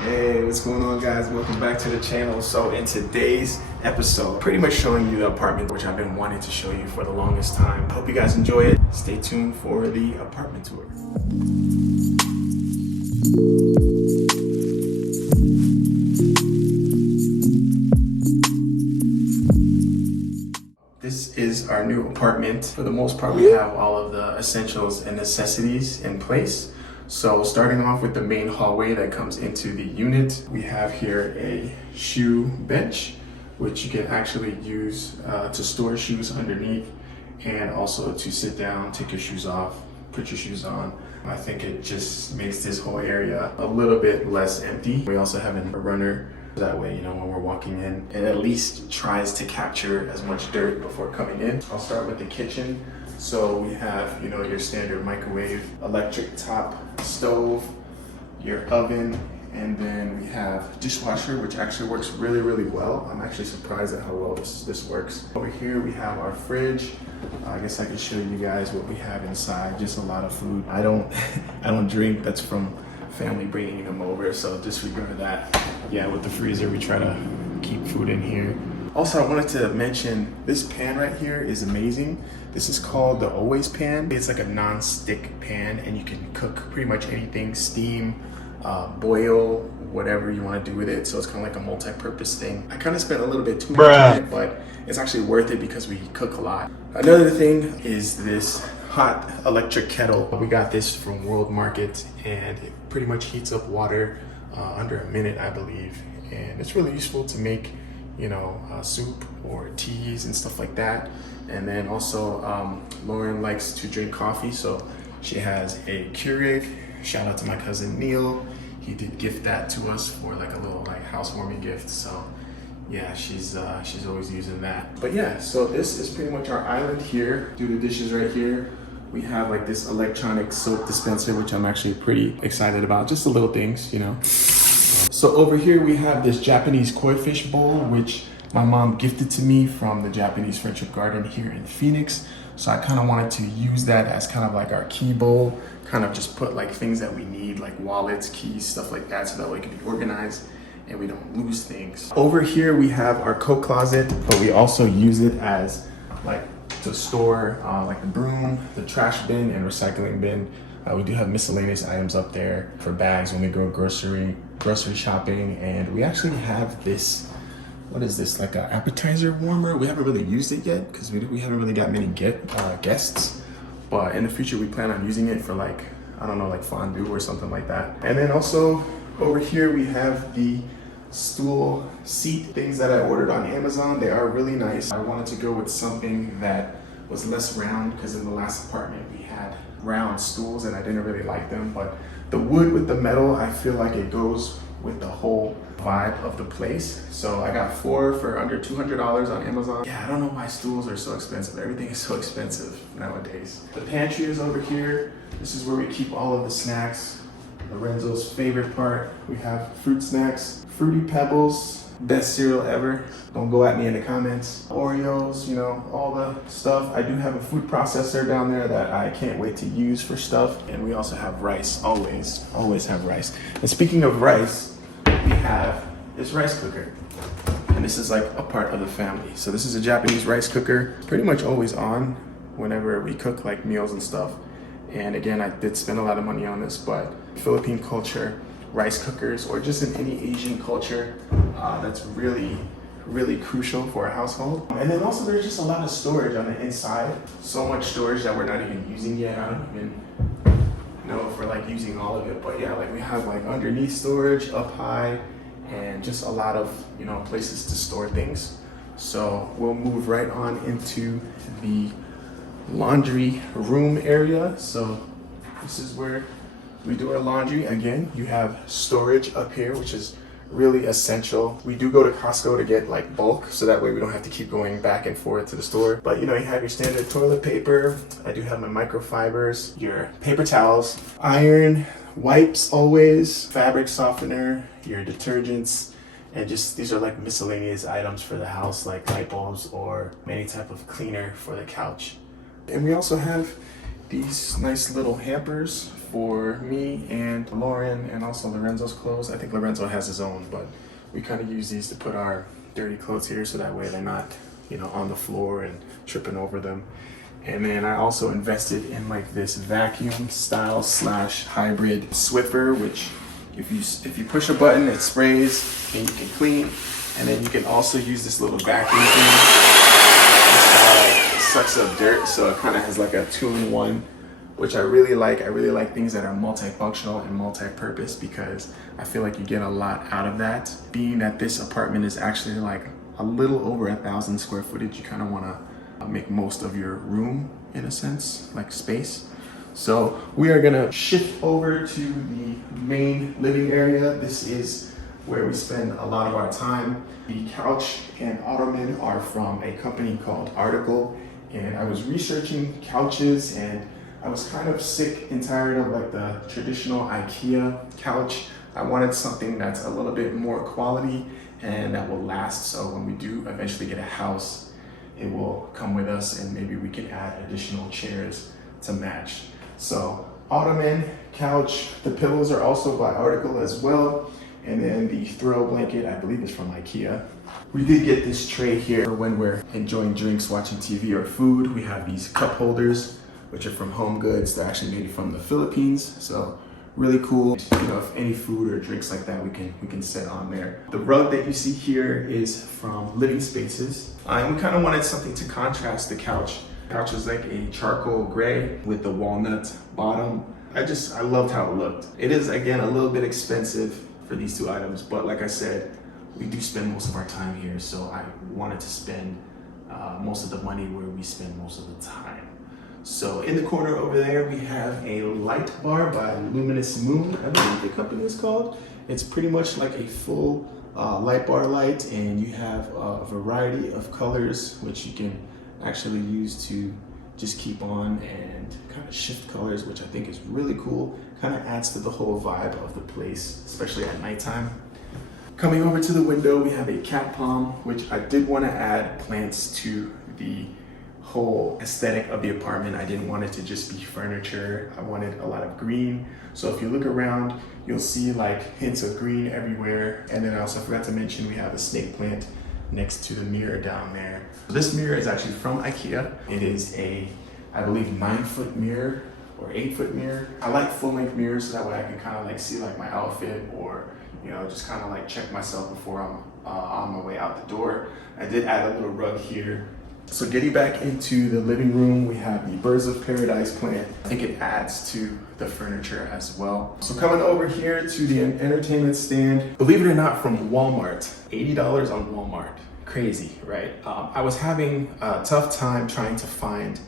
Hey, what's going on, guys? Welcome back to the channel. So in today's episode, pretty much showing you the apartment, which I've been wanting to show you for the longest time. I hope you guys enjoy it. Stay tuned for the apartment tour. This is our new apartment. For the most part, we have all of the essentials and necessities in place. So starting off with the main hallway that comes into the unit, we have here a shoe bench, which you can actually use to store shoes underneath and also to sit down, take your shoes off, put your shoes on. I think it just makes this whole area a little bit less empty. We also have a runner. That way, you know, when we're walking in, it at least tries to capture as much dirt before coming in. I'll start with the kitchen. So we have, you know, your standard microwave, electric top stove, your oven, and then we have dishwasher, which actually works really, really well. I'm actually surprised at how well this works. Over here we have our fridge. I guess I can show you guys what we have inside. Just a lot of food. I don't drink. That's from family bringing them over, so disregard that. Yeah, with the freezer, we try to keep food in here. Also, I wanted to mention this pan right here is amazing. This is called the Always pan. It's like a non-stick pan, and you can cook pretty much anything, steam, boil, whatever you want to do with it. So it's kind of like a multi-purpose thing. I kind of spent a little bit too much on it, but it's actually worth it because we cook a lot. Another thing is this hot electric kettle. We got this from World Market, and it pretty much heats up water under a minute, I believe. And it's really useful to make, you know, soup or teas and stuff like that. And then also, Lauren likes to drink coffee, so she has a Keurig. Shout out to my cousin Neil. He did gift that to us for like a little like housewarming gift. So yeah, she's always using that. But yeah, so this is pretty much our island here. Do the dishes right here. We have like this electronic soap dispenser, which I'm actually pretty excited about. Just the little things, you know. So over here we have this Japanese koi fish bowl, which my mom gifted to me from the Japanese Friendship Garden here in Phoenix. So I kind of wanted to use that as kind of like our key bowl, kind of just put like things that we need, like wallets, keys, stuff like that, so that way it can be organized and we don't lose things. Over here we have our coat closet, but we also use it as like to store like the broom, the trash bin, and recycling bin. We do have miscellaneous items up there for bags when we go grocery shopping. And we actually have this, what is this, like an appetizer warmer? We haven't really used it yet because we haven't really got many guests. But in the future, we plan on using it for like, I don't know, like fondue or something like that. And then also over here, we have the stool seat things that I ordered on Amazon. They are really nice. I wanted to go with something that was less round because in the last apartment we had round stools and I didn't really like them, but the wood with the metal, I feel like it goes with the whole vibe of the place. So I got 4 for under $200 on Amazon. Yeah, I don't know why stools are so expensive. Everything is so expensive nowadays. The pantry is over here. This is where we keep all of the snacks. Lorenzo's favorite part. We have fruit snacks, Fruity Pebbles, best cereal ever. Don't go at me in the comments. Oreos, you know, all the stuff. I do have a food processor down there that I can't wait to use for stuff. And we also have rice, always have rice. And speaking of rice, we have this rice cooker. And this is like a part of the family. So this is a Japanese rice cooker, pretty much always on whenever we cook like meals and stuff. And again, I did spend a lot of money on this, but Philippine culture, rice cookers, or just in any Asian culture, that's really crucial for a household. And then also there's just a lot of storage on the inside. So much storage that we're not even using yet. I don't even know if we're like using all of it, but yeah, like we have like underneath storage, up high, and just a lot of, you know, places to store things. So we'll move right on into the laundry room area. So this is where we do our laundry. Again, you have storage up here, which is really essential. We do go to Costco to get like bulk, so that way we don't have to keep going back and forth to the store. But you know, you have your standard toilet paper. I do have my microfibers, your paper towels, iron, wipes always, fabric softener, your detergents, and just these are like miscellaneous items for the house, like light bulbs or any type of cleaner for the couch. And we also have these nice little hampers for me and Lauren, and also Lorenzo's clothes. I think Lorenzo has his own, but we kind of use these to put our dirty clothes here so that way they're not, you know, on the floor and tripping over them. And then I also invested in like this vacuum style / hybrid Swiffer, which if you push a button, it sprays and you can clean. And then you can also use this little vacuum thing. This sucks up dirt, so it kind of has like a 2-in-1, which I really like. I really like things that are multifunctional and multi-purpose because I feel like you get a lot out of that. Being that this apartment is actually like a little over 1,000 square footage, you kind of want to make most of your room in a sense, like space. So we are gonna shift over to the main living area. This is where we spend a lot of our time. The couch and ottoman are from a company called Article, and I was researching couches and I was kind of sick and tired of like the traditional IKEA couch. I wanted something that's a little bit more quality and that will last, so when we do eventually get a house, it will come with us and maybe we can add additional chairs to match. So ottoman, couch, the pillows are also by Article as well. And then the throw blanket, I believe, is from IKEA. We did get this tray here for when we're enjoying drinks, watching TV or food. We have these cup holders, which are from Home Goods. They're actually made from the Philippines. So really cool. You know, if any food or drinks like that, we can set on there. The rug that you see here is from Living Spaces. And we kind of wanted something to contrast the couch. The couch is like a charcoal gray with the walnut bottom. I loved how it looked. It is, again, a little bit expensive for these two items, but like I said, we do spend most of our time here, so I wanted to spend most of the money where we spend most of the time. So in the corner over there, we have a light bar by Luminous Moon, I believe the company is called. It's pretty much like a full light bar light, and you have a variety of colors, which you can actually use to just keep on and kind of shift colors, which I think is really cool. Kind of adds to the whole vibe of the place, especially at nighttime. Coming over to the window, we have a cat palm, which I did want to add plants to the whole aesthetic of the apartment. I didn't want it to just be furniture. I wanted a lot of green. So if you look around, you'll see like hints of green everywhere. And then I also forgot to mention we have a snake plant next to the mirror down there. So this mirror is actually from IKEA. It is a, I believe, 9-foot mirror or 8-foot mirror. I like full-length mirrors so that way I can kind of like see like my outfit, or you know, just kind of like check myself before I'm on my way out the door. I did add a little rug here. So getting back into the living room, we have the Birds of Paradise plant. I think it adds to the furniture as well. So coming over here to the entertainment stand, believe it or not, from Walmart, $80 on Walmart. Crazy, right? I was having a tough time trying to find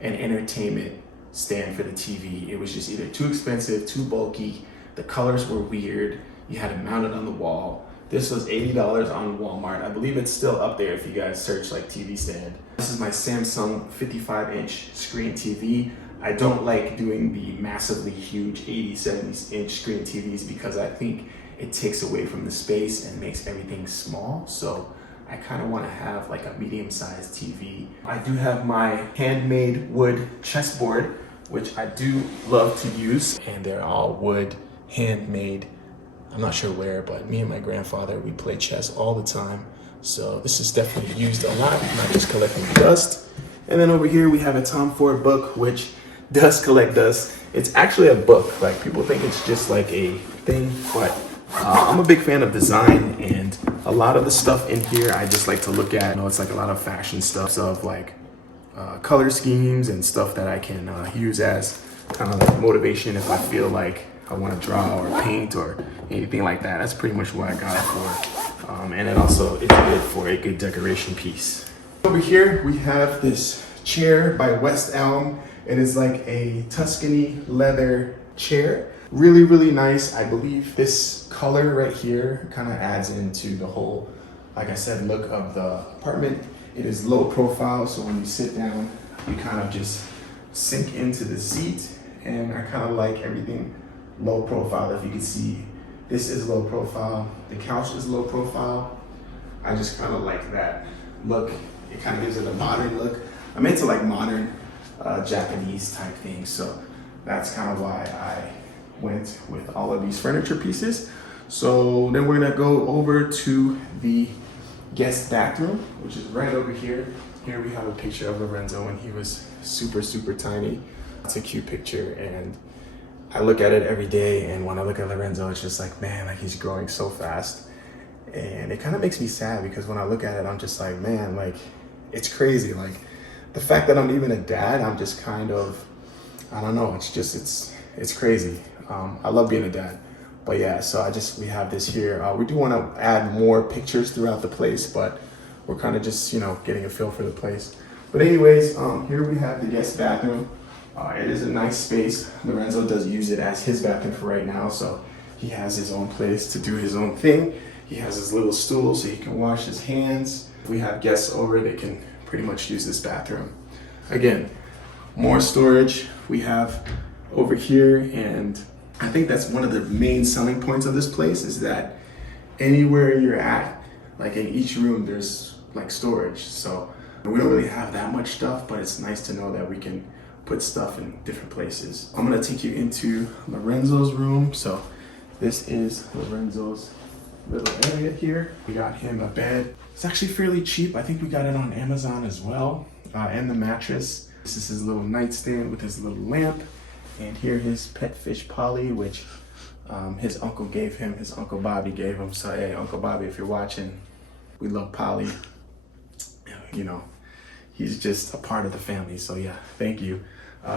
an entertainment stand for the TV. It was just either too expensive, too bulky, the colors were weird, you had it mounted on the wall. This was $80 on Walmart. I believe it's still up there if you guys search like TV stand. This is my Samsung 55-inch screen TV. I don't like doing the massively huge 80, 70-inch screen TVs because I think it takes away from the space and makes everything small. So I kind of want to have like a medium-sized TV. I do have my handmade wood chessboard, which I do love to use, and they're all wood, handmade. I'm not sure where, but me and my grandfather, we play chess all the time. So this is definitely used a lot, not just collecting dust. And then over here we have a Tom Ford book, which does collect dust. It's actually a book. Like, people think it's just like a thing, but I'm a big fan of design, and a lot of the stuff in here I just like to look at. You know, it's like a lot of fashion stuff of like color schemes and stuff that I can use as kind of like motivation if I feel like I want to draw or paint or anything like that. That's pretty much what I got it for. And then also it's good for a good decoration piece. Over here we have this chair by West Elm. It is like a Tuscany leather chair. Really, really nice. I believe this color right here kind of adds into the whole, like I said, look of the apartment. It is low profile, so when you sit down, you kind of just sink into the seat, and I kind of like everything low profile. If you can see, this is low profile. The couch is low profile. I just kind of like that look. It kind of gives it a modern look. I'm into like modern Japanese type things, so that's kind of why I went with all of these furniture pieces. So then we're gonna go over to the guest bathroom, which is right over here. Here we have a picture of Lorenzo when he was super, super tiny. It's a cute picture, and I look at it every day, and when I look at Lorenzo, it's just like, man, like he's growing so fast. And it kind of makes me sad because when I look at it, I'm just like, man, like it's crazy. Like the fact that I'm even a dad, I'm just kind of, I don't know, it's crazy. I love being a dad. But yeah, so we have this here. We do want to add more pictures throughout the place, but we're kind of just, getting a feel for the place. But anyways, here we have the guest bathroom. It is a nice space. Lorenzo does use it as his bathroom for right now, so he has his own place to do his own thing. He has his little stool so he can wash his hands. If we have guests over, they can pretty much use this bathroom. Again, more storage we have over here, and I think that's one of the main selling points of this place is that anywhere you're at, like in each room, there's like storage. So we don't really have that much stuff, but it's nice to know that we can put stuff in different places. I'm gonna take you into Lorenzo's room. So this is Lorenzo's little area here. We got him a bed. It's actually fairly cheap. I think we got it on Amazon as well. And the mattress. This is his little nightstand with his little lamp. And here his pet fish Polly, which his uncle gave him, his Uncle Bobby gave him. So hey, Uncle Bobby, if you're watching, we love Polly. He's just a part of the family. So yeah, thank you.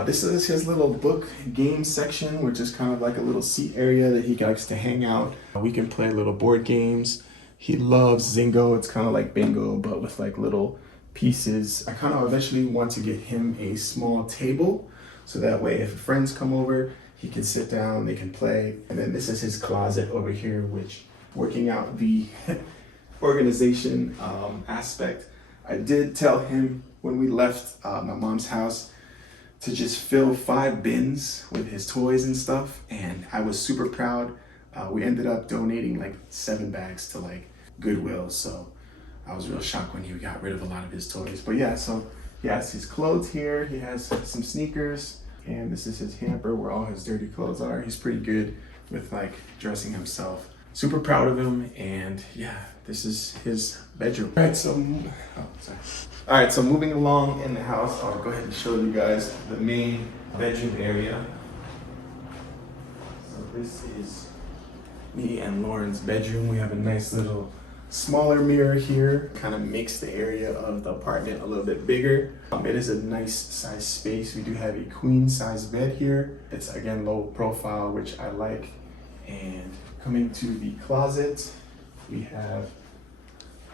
This is his little book game section, which is kind of like a little seat area that he likes to hang out. We can play little board games. He loves Zingo. It's kind of like bingo, but with like little pieces. I kind of eventually want to get him a small table, so that way if friends come over, he can sit down, they can play. And then this is his closet over here, which working out the organization aspect. I did tell him when we left my mom's house to just fill 5 bins with his toys and stuff, and I was super proud. We ended up donating like 7 bags to like Goodwill, so I was real shocked when he got rid of a lot of his toys. But yeah, so he has his clothes here, he has some sneakers, and this is his hamper where all his dirty clothes are. He's pretty good with like dressing himself. Super proud of him, and yeah, this is his bedroom. All right, so moving along in the house, I'll go ahead and show you guys the main bedroom area. So this is me and Lauren's bedroom. We have a nice little smaller mirror here, kind of makes the area of the apartment a little bit bigger. It is a nice size space. We do have a queen size bed here. It's again low profile, which I like. And coming to the closet, we have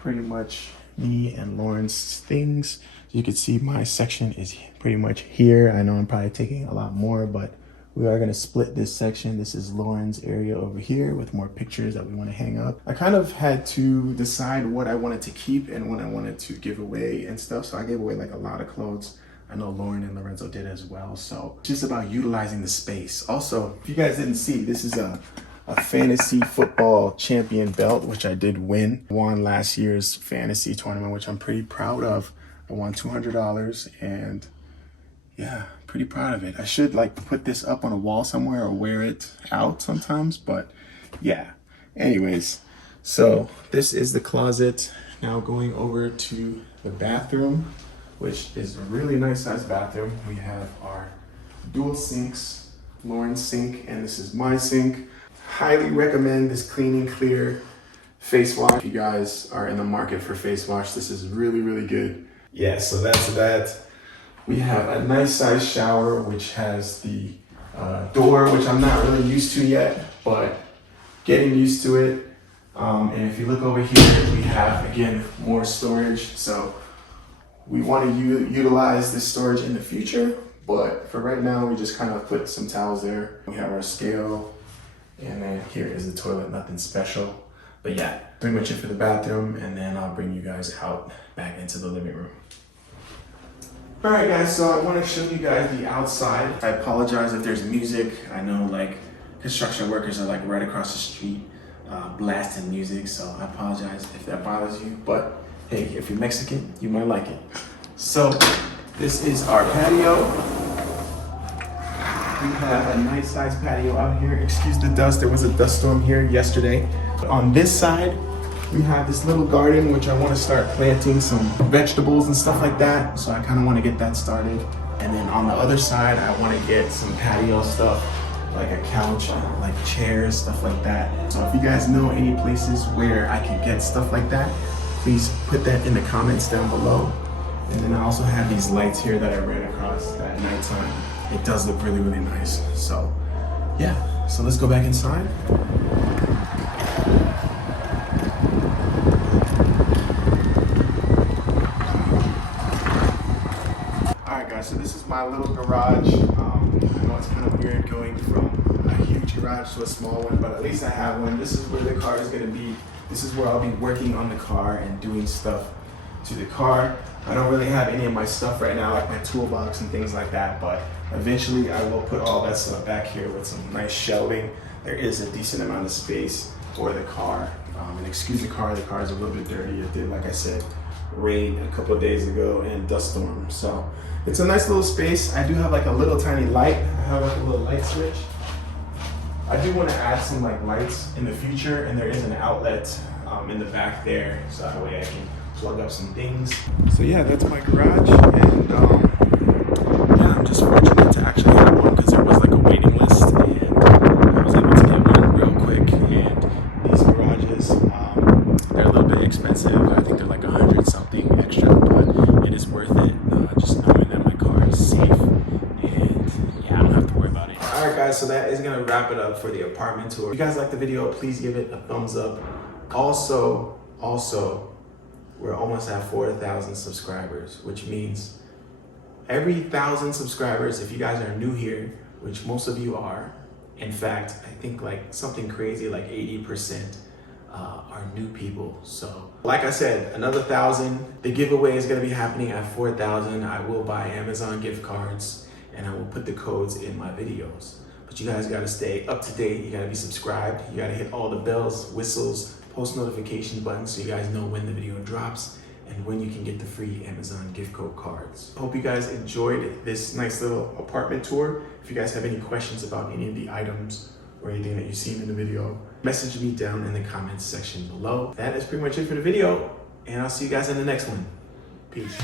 pretty much me and Lauren's things. You can see my section is pretty much here. I know I'm probably taking a lot more, but we are going to split this section. This is Lauren's area over here with more pictures that we want to hang up. I kind of had to decide what I wanted to keep and what I wanted to give away and stuff. So I gave away like a lot of clothes. I know Lauren and Lorenzo did as well. So it's just about utilizing the space. Also, if you guys didn't see, this is a fantasy football champion belt, which I did win. Won last year's fantasy tournament, which I'm pretty proud of. I won $200, and yeah, pretty proud of it. I should like put this up on a wall somewhere or wear it out sometimes, but yeah. Anyways, so this is the closet. Now going over to the bathroom, which is a really nice sized bathroom. We have our dual sinks, Lauren's sink, and this is my sink. Highly recommend this Clean and Clear face wash. If you guys are in the market for face wash, this is really, really good. Yeah, so that's that. We have a nice size shower, which has the door, which I'm not really used to yet, but getting used to it. And if you look over here, we have, again, more storage. So we want to utilize this storage in the future, but for right now, we just kind of put some towels there. We have our scale, and then here is the toilet, nothing special. But yeah, pretty much it for the bathroom, and then I'll bring you guys out back into the living room. All right, guys, so I want to show you guys the outside. I apologize if there's music. I know like construction workers are like right across the street blasting music, so I apologize if that bothers you. But hey, if you're Mexican, you might like it. So this is our patio. We have a nice sized patio out here. Excuse the dust, there was a dust storm here yesterday. On this side, we have this little garden, which I want to start planting some vegetables and stuff like that. So I kind of want to get that started. And then on the other side, I want to get some patio stuff, like a couch, like chairs, stuff like that. So if you guys know any places where I can get stuff like that, please put that in the comments down below. And then I also have these lights here that I ran across at nighttime. It does look really, really nice. So yeah, so let's go back inside. So this is my little garage. I know it's kind of weird going from a huge garage to a small one, but at least I have one. This is where the car is going to be. This is where I'll be working on the car and doing stuff to the car. I don't really have any of my stuff right now, like my toolbox and things like that, but eventually I will put all that stuff back here with some nice shelving. There is a decent amount of space for the car. And excuse the car is a little bit dirty. It did, like I said, rain a couple of days ago and dust storm. So it's a nice little space. I do have like a little tiny light. I have like a little light switch. I do want to add some like lights in the future, and there is an outlet in the back there, so that way I can plug up some things. So yeah, that's my garage, and yeah, I'm just fortunate to actually have one because there was like a waiting list, and I was able to get one real quick. And these garages, they're a little bit expensive. I think they're like 100 something extra, but it is worth it. Just knowing that my car is safe, and yeah, I don't have to worry about it. All right, guys, so that is gonna wrap it up for the apartment tour. If you guys like the video, please give it a thumbs up. Also, we're almost at 4,000 subscribers, which means every 1,000 subscribers, if you guys are new here, which most of you are, in fact, I think like something crazy like 80% are new people. So like I said, another 1,000. The giveaway is going to be happening at 4,000. I will buy Amazon gift cards, and I will put the codes in my videos. But you guys got to stay up to date. You got to be subscribed. You got to hit all the bells, whistles, post notification buttons so you guys know when the video drops and when you can get the free Amazon gift code cards. I hope you guys enjoyed this nice little apartment tour. If you guys have any questions about any of the items or anything that you've seen in the video, message me down in the comments section below. That is pretty much it for the video, and I'll see you guys in the next one. Peace.